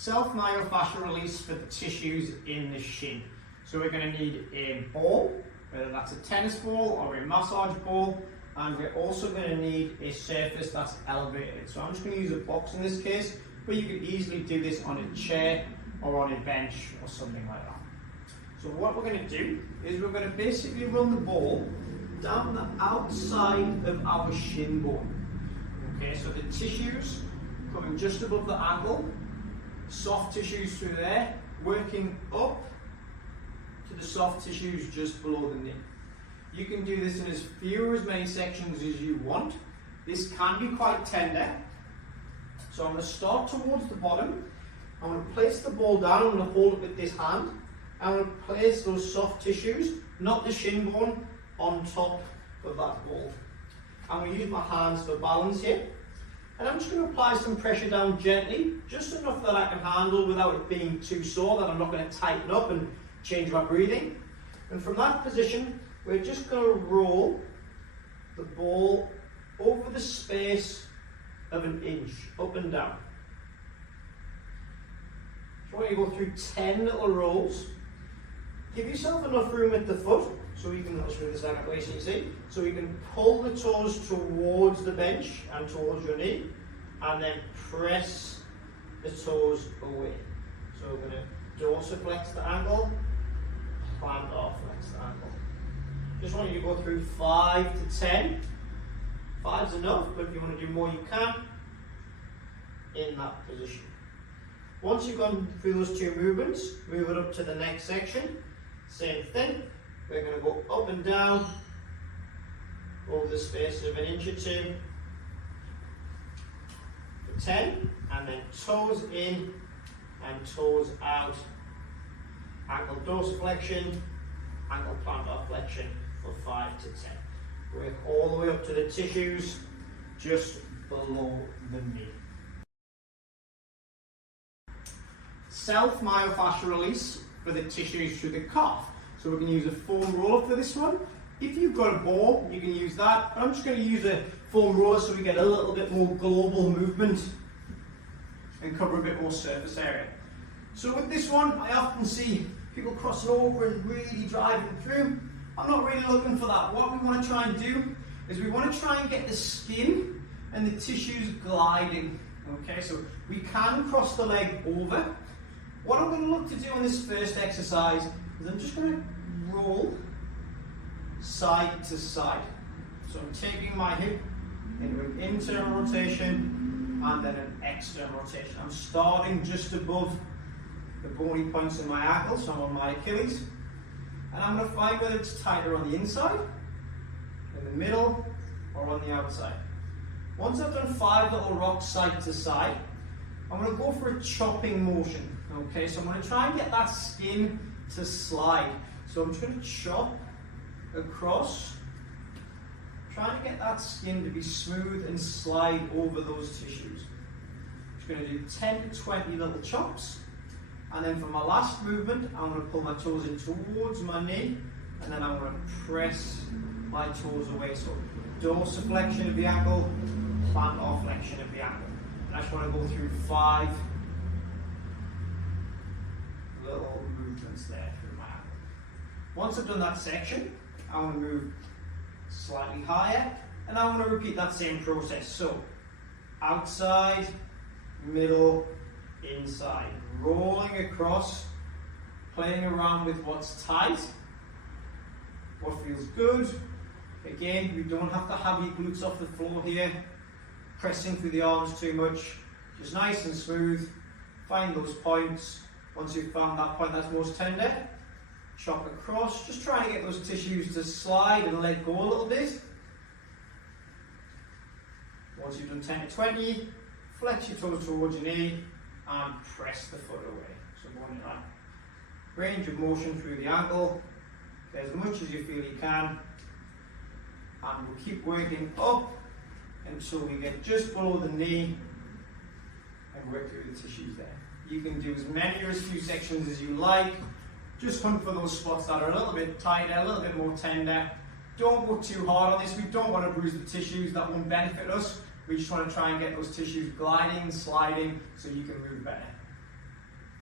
self-myofascial release for the tissues in the shin. So we're going to need a ball, whether that's a tennis ball or a massage ball, and we're also going to need a surface that's elevated. So I'm just going to use a box in this case, but you could easily do this on a chair or on a bench or something like that. So what we're going to do is we're going to basically run the ball down the outside of our shin bone. Okay, so the tissues coming just above the ankle, soft tissues through there, working up to the soft tissues just below the knee. You can do this in as few or as many sections as you want. This can be quite tender. So I'm going to start towards the bottom. I'm going to place the ball down. I'm going to hold it with this hand. I'm going to place those soft tissues, not the shin bone, on top of that ball. I'm going to use my hands for balance here. And I'm just going to apply some pressure down gently, just enough that I can handle without it being too sore, that I'm not going to tighten up and change my breathing. And from that position, we're just going to roll the ball over the space of an inch, up and down. So I want you to go through 10 little rolls. Give yourself enough room at the foot, so you can, I'll show you the second way so you see, so you can pull the toes towards the bench and towards your knee, and then press the toes away. So we're going to dorsiflex the ankle, plantar flex the ankle. Just want you to go through 5 to 10. 5's enough, but if you want to do more, you can, in that position. Once you've gone through those two movements, move it up to the next section. Same thing. We're going to go up and down over the space of an inch or two for 10, and then toes in and toes out. Ankle dorsiflexion, ankle plantar flexion for 5 to 10. Work all the way up to the tissues just below the knee. Self-myofascial release for the tissues through the calf. So we can use a foam roller for this one. If you've got a ball, you can use that. But I'm just going to use a foam roller so we get a little bit more global movement and cover a bit more surface area. So with this one, I often see people crossing over and really driving through. I'm not really looking for that. What we want to try and do is we want to try and get the skin and the tissues gliding. Okay, so we can cross the leg over. What I'm going to look to do in this first exercise is I'm just going to roll side to side. So I'm taking my hip into an internal rotation and then an external rotation. I'm starting just above the bony points in my ankle, so I'm on my Achilles. And I'm going to find whether it's tighter on the inside, in the middle, or on the outside. Once I've done 5 little rocks side to side, I'm going to go for a chopping motion. Okay, so I'm going to try and get that skin to slide. So I'm just going to chop across, trying to get that skin to be smooth and slide over those tissues. I'm just going to do 10 to 20 little chops. And then for my last movement, I'm going to pull my toes in towards my knee, and then I'm going to press my toes away. So dorsiflexion of the ankle, plantar flexion of the ankle. And I just want to go through 5 little movements there through my ankle. Once I've done that section, I want to move slightly higher, and I want to repeat that same process. So outside, middle, inside, rolling across, playing around with what's tight, what feels good. Again, you don't have to have your glutes off the floor here, pressing through the arms too much, just nice and smooth. Find those points. Once you've found that point that's most tender, chop across, just trying to get those tissues to slide and let go a little bit. Once you've done 10 to 20, flex your toes towards your knee and press the foot away. So going in that range of motion through the ankle, as much as you feel you can, and we'll keep working up until we get just below the knee and work through the tissues there. You can do as many or as few sections as you like. Just hunt for those spots that are a little bit tighter, a little bit more tender. Don't go too hard on this. We don't want to bruise the tissues. That won't benefit us. We just want to try and get those tissues gliding, sliding, so you can move better.